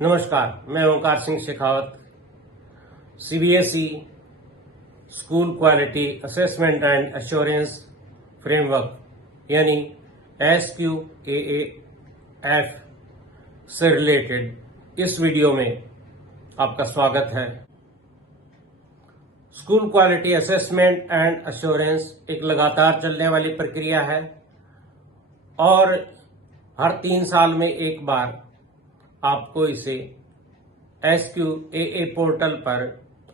नमस्कार, मैं Omkar Singh Shekhawat. CBSE school quality assessment and assurance framework यानी SQAAF से रिलेटेड इस वीडियो में आपका स्वागत है। School quality assessment and assurance एक लगातार चलने वाली प्रक्रिया है और हर 3 साल में एक बार आपको इसे SQAA पोर्टल पर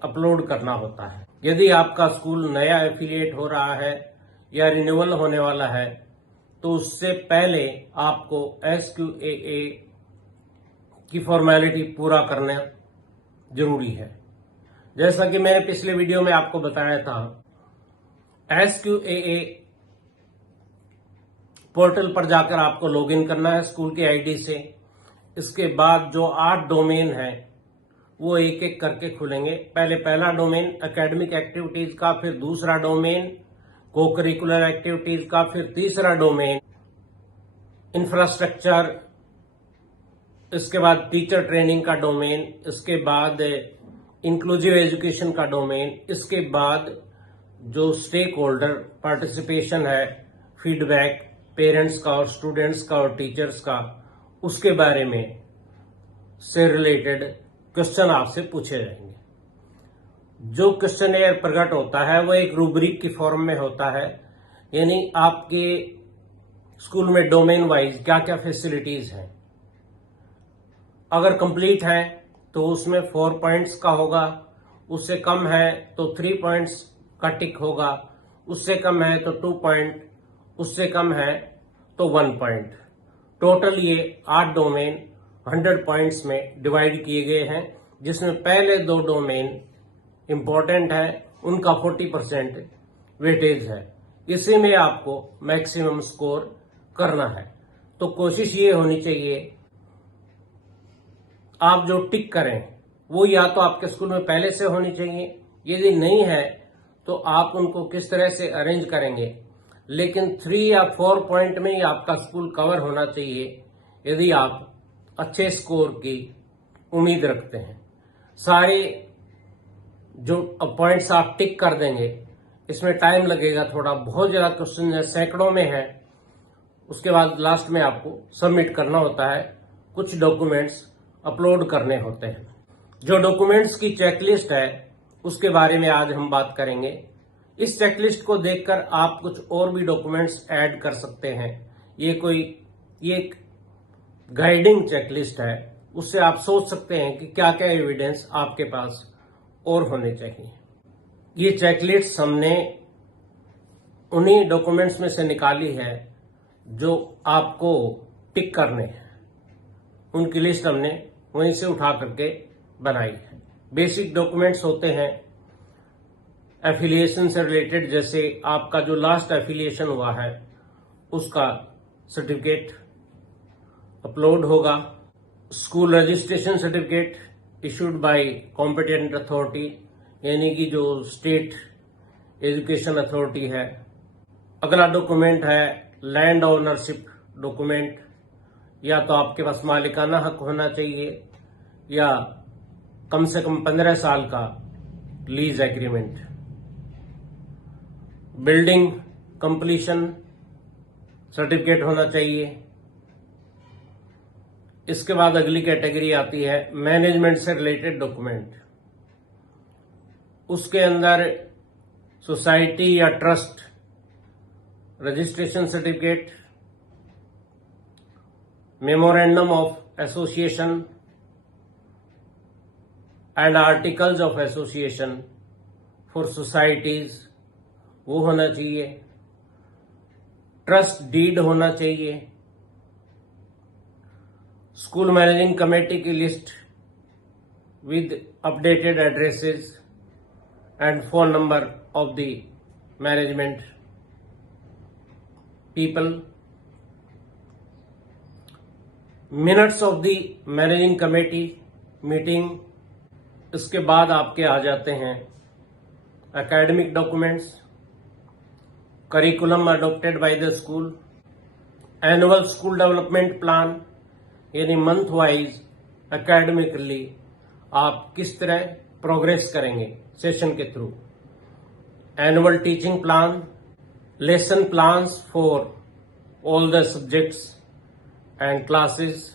अपलोड करना होता है। यदि आपका स्कूल नया एफिलिएट हो रहा है या रिन्यूअल होने वाला है तो उससे पहले आपको SQAA की फॉर्मेलिटी पूरा करना जरूरी है। जैसा कि मैंने पिछले वीडियो में आपको बताया था, SQAA पोर्टल पर जाकर आपको लॉगिन करना है स्कूल की आईडी से। इसके बाद जो 8 डोमेन है वो एक एक करके खुलेंगे। पहला डोमेन एकेडमिक एक्टिविटीज का, फिर दूसरा डोमेन को करिकुलर एक्टिविटीज का, फिर तीसरा डोमेन इंफ्रास्ट्रक्चर, इसके बाद टीचर ट्रेनिंग का डोमेन, इसके बाद इंक्लूसिव एजुकेशन का डोमेन, इसके बाद जो स्टेक होल्डर पार्टिसिपेशन है, फीडबैक पेरेंट्स का और स्टूडेंट्स का और टीचर्स का, उसके बारे में से रिलेटेड क्वेश्चन आपसे पूछे जाएंगे। जो क्वेश्चनेयर प्रकट होता है वो एक रूब्रिक की फॉर्म में होता है, यानी आपके स्कूल में डोमेन वाइज क्या क्या फैसिलिटीज हैं। अगर कंप्लीट है तो उसमें 4 पॉइंट्स का होगा, उससे कम है तो 3 पॉइंट्स का टिक होगा, उससे कम है तो 2 पॉइंट, उससे कम है तो 1 पॉइंट। टोटल ये 8 डोमेन 100 पॉइंट्स में डिवाइड किए गए हैं, जिसमें पहले 2 डोमेन इंपॉर्टेंट है, उनका 40% वेटेज है। इसी में आपको मैक्सिमम स्कोर करना है। तो कोशिश ये होनी चाहिए आप जो टिक करें वो या तो आपके स्कूल में पहले से होनी चाहिए, यदि नहीं है तो आप उनको किस तरह से अरेंज करेंगे, लेकिन 3 या 4 पॉइंट में ही आपका स्कूल कवर होना चाहिए यदि आप अच्छे स्कोर की उम्मीद रखते हैं। सारे जो पॉइंट्स आप टिक कर देंगे इसमें टाइम लगेगा थोड़ा, बहुत ज्यादा क्वेश्चन है, सैकड़ों में है। उसके बाद लास्ट में आपको सबमिट करना होता है, कुछ डॉक्यूमेंट्स अपलोड करने होते हैं। जो डॉक्यूमेंट्स की चेकलिस्ट है उसके बारे में आज हम बात करेंगे। इस चेकलिस्ट को देखकर आप कुछ और भी डॉक्यूमेंट्स ऐड कर सकते हैं। ये एक गाइडिंग चेकलिस्ट है, उससे आप सोच सकते हैं कि क्या क्या एविडेंस आपके पास और होने चाहिए। ये चेकलिस्ट हमने उन्हीं डॉक्यूमेंट्स में से निकाली है जो आपको टिक करने हैं। उनकी लिस्ट हमने वहीं से उठा करके बनाई है। बेसिक डॉक्यूमेंट्स होते हैं एफिलिएशन से रिलेटेड, जैसे आपका जो लास्ट एफिलिएशन हुआ है उसका सर्टिफिकेट अपलोड होगा। School registration certificate issued by competent authority, यानी कि जो स्टेट एजुकेशन अथॉरिटी है। अगला डॉक्यूमेंट है लैंड ओनरशिप डॉक्यूमेंट, या तो आपके पास मालिकाना हक होना चाहिए या कम से कम 15 साल का lease agreement. Building completion certificate होना चाहिए। इसके बाद अगली कैटेगरी आती है मैनेजमेंट से रिलेटेड डॉक्यूमेंट। उसके अंदर सोसाइटी या trust registration certificate, memorandum of association and articles of association for societies वो होना चाहिए। ट्रस्ट डीड होना चाहिए। स्कूल मैनेजिंग कमेटी की list with updated addresses and phone number of the management people. Minutes of the managing committee meeting. इसके बाद आपके आ जाते हैं academic documents, curriculum adopted by the school, annual school development plan, यानी month wise academically आप किस तरह progress करेंगे सेशन के through. Annual teaching plan, lesson plans for all the subjects and classes,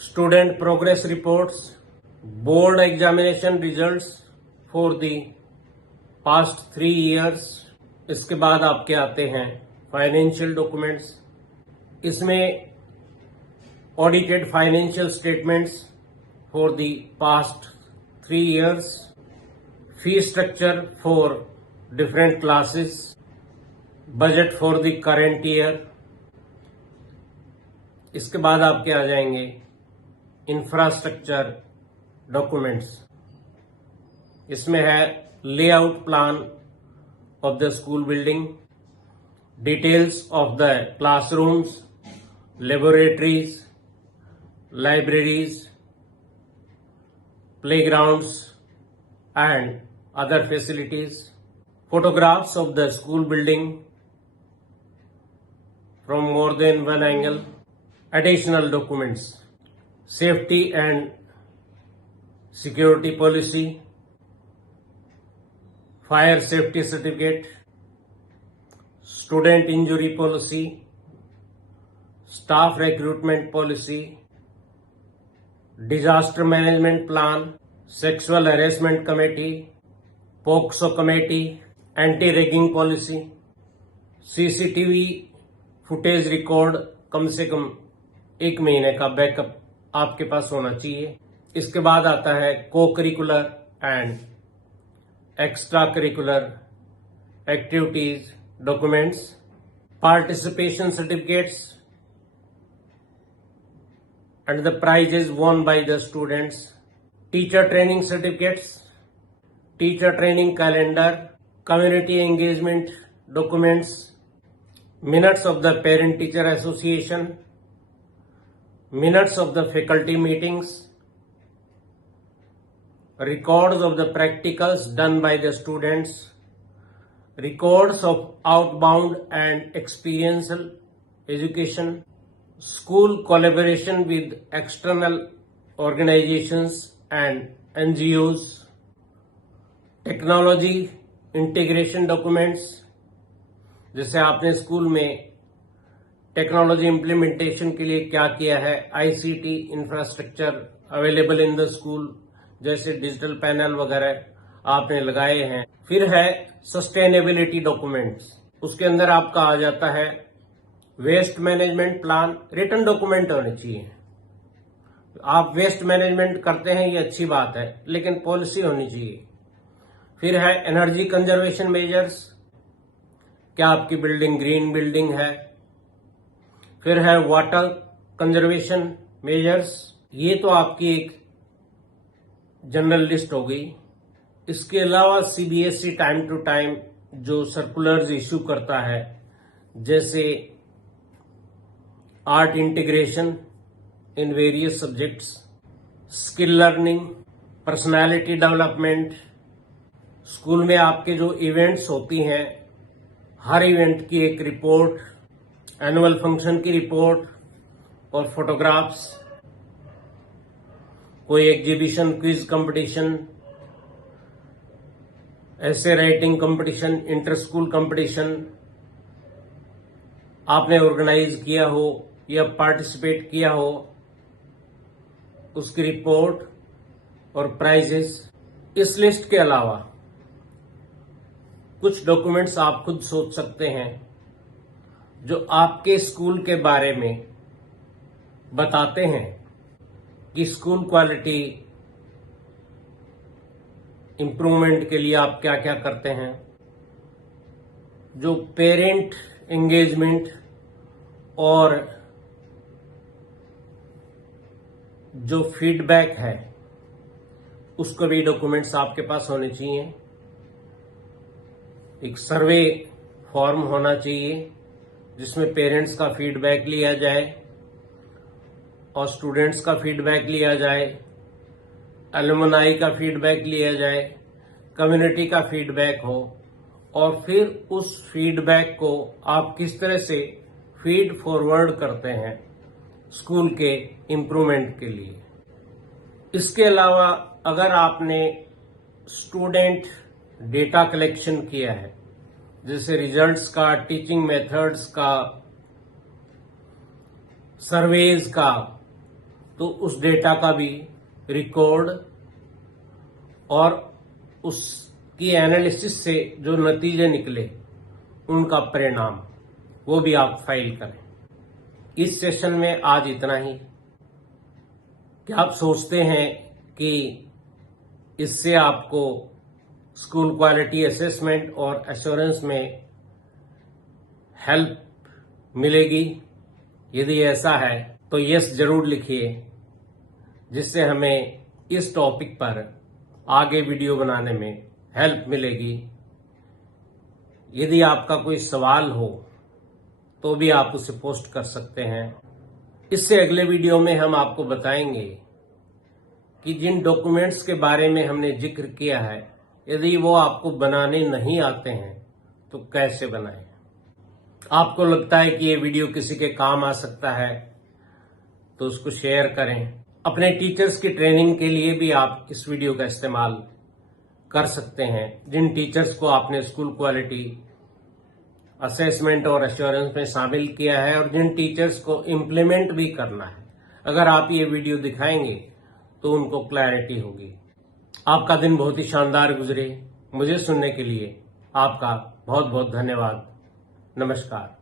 student progress reports, board examination results for the past 3 years। इसके बाद आपके आते हैं फाइनेंशियल डॉक्यूमेंट्स। इसमें audited financial statements for the past 3 years, fee structure for different classes, budget for the current year. इसके बाद आपके आ जाएंगे इंफ्रास्ट्रक्चर डॉक्यूमेंट्स। इसमें है layout plan of the school building, details of the classrooms, laboratories, libraries, playgrounds and other facilities, photographs of the school building from more than one angle, additional documents, safety and security policy, fire safety certificate, student injury policy, staff recruitment policy, disaster management plan, sexual harassment committee, POCSO committee, anti ragging policy, CCTV footage record कम से कम 1 महीने का backup आपके पास होना चाहिए। इसके बाद आता है को curricular and extra curricular activities documents, participation certificates and the prizes won by the students, teacher training certificates, teacher training calendar, community engagement documents, minutes of the parent teacher association, minutes of the faculty meetings, records of the practicals done by the students, records of outbound and experiential education, school collaboration with external organizations and NGOs, technology integration documents, जैसे आपने school में technology implementation के लिए क्या किया है, ICT infrastructure available in the school, जैसे digital panel वगैरह आपने लगाए हैं। फिर है सस्टेनेबिलिटी डॉक्यूमेंट्स, उसके अंदर आपका आ जाता है waste management plan. Written document होने चाहिए। आप वेस्ट मैनेजमेंट करते हैं ये अच्छी बात है, लेकिन पॉलिसी होनी चाहिए। फिर है एनर्जी कंजर्वेशन मेजर्स, क्या आपकी बिल्डिंग ग्रीन बिल्डिंग है। फिर है वाटर कंजर्वेशन मेजर्स, ये तो आपकी एक जनरल लिस्ट हो गई। इसके अलावा सीबीएसई टाइम टू टाइम जो सर्कुलर्स इश्यू करता है, जैसे art integration in various subjects, skill learning, personality development, school में आपके जो इवेंट्स होती हैं हर इवेंट की एक रिपोर्ट, एनुअल फंक्शन की रिपोर्ट और फोटोग्राफ्स, कोई एग्जीबिशन, क्विज कंपटीशन, ऐसे writing competition, inter school competition आपने ऑर्गेनाइज किया हो या पार्टिसिपेट किया हो, उसकी रिपोर्ट और प्राइजेस। इस लिस्ट के अलावा कुछ डॉक्यूमेंट्स आप खुद सोच सकते हैं जो आपके स्कूल के बारे में बताते हैं कि स्कूल क्वालिटी इम्प्रूवमेंट के लिए आप क्या क्या करते हैं। जो पेरेंट एंगेजमेंट और जो फीडबैक है उसको भी डॉक्यूमेंट्स आपके पास होने चाहिए। एक सर्वे फॉर्म होना चाहिए जिसमें पेरेंट्स का फीडबैक लिया जाए और स्टूडेंट्स का फीडबैक लिया जाए, एलुमनाई का फीडबैक लिया जाए, कम्युनिटी का फीडबैक हो और फिर उस फीडबैक को आप किस तरह से फीड फॉरवर्ड करते हैं स्कूल के इम्प्रूवमेंट के लिए। इसके अलावा अगर आपने स्टूडेंट डेटा कलेक्शन किया है, जैसे रिजल्ट्स का, टीचिंग मेथड्स का, सर्वेज का, तो उस डेटा का भी रिकॉर्ड और उसकी एनालिसिस से जो नतीजे निकले उनका परिणाम वो भी आप फाइल करें। इस सेशन में आज इतना ही। क्या आप सोचते हैं कि इससे आपको स्कूल क्वालिटी असेसमेंट और एश्योरेंस में हेल्प मिलेगी? यदि ऐसा है तो यस जरूर लिखिए, जिससे हमें इस टॉपिक पर आगे वीडियो बनाने में हेल्प मिलेगी। यदि आपका कोई सवाल हो तो भी आप उसे पोस्ट कर सकते हैं। इससे अगले वीडियो में हम आपको बताएंगे कि जिन डॉक्यूमेंट्स के बारे में हमने जिक्र किया है, यदि वो आपको बनाने नहीं आते हैं तो कैसे बनाएं। आपको लगता है कि ये वीडियो किसी के काम आ सकता है तो उसको शेयर करें। अपने टीचर्स की ट्रेनिंग के लिए भी आप इस वीडियो का इस्तेमाल कर सकते हैं। जिन टीचर्स को आपने स्कूल क्वालिटी असेसमेंट और एश्योरेंस में शामिल किया है और जिन टीचर्स को इम्प्लीमेंट भी करना है, अगर आप ये वीडियो दिखाएंगे तो उनको क्लैरिटी होगी। आपका दिन बहुत ही शानदार गुजरे। मुझे सुनने के लिए आपका बहुत बहुत धन्यवाद। नमस्कार।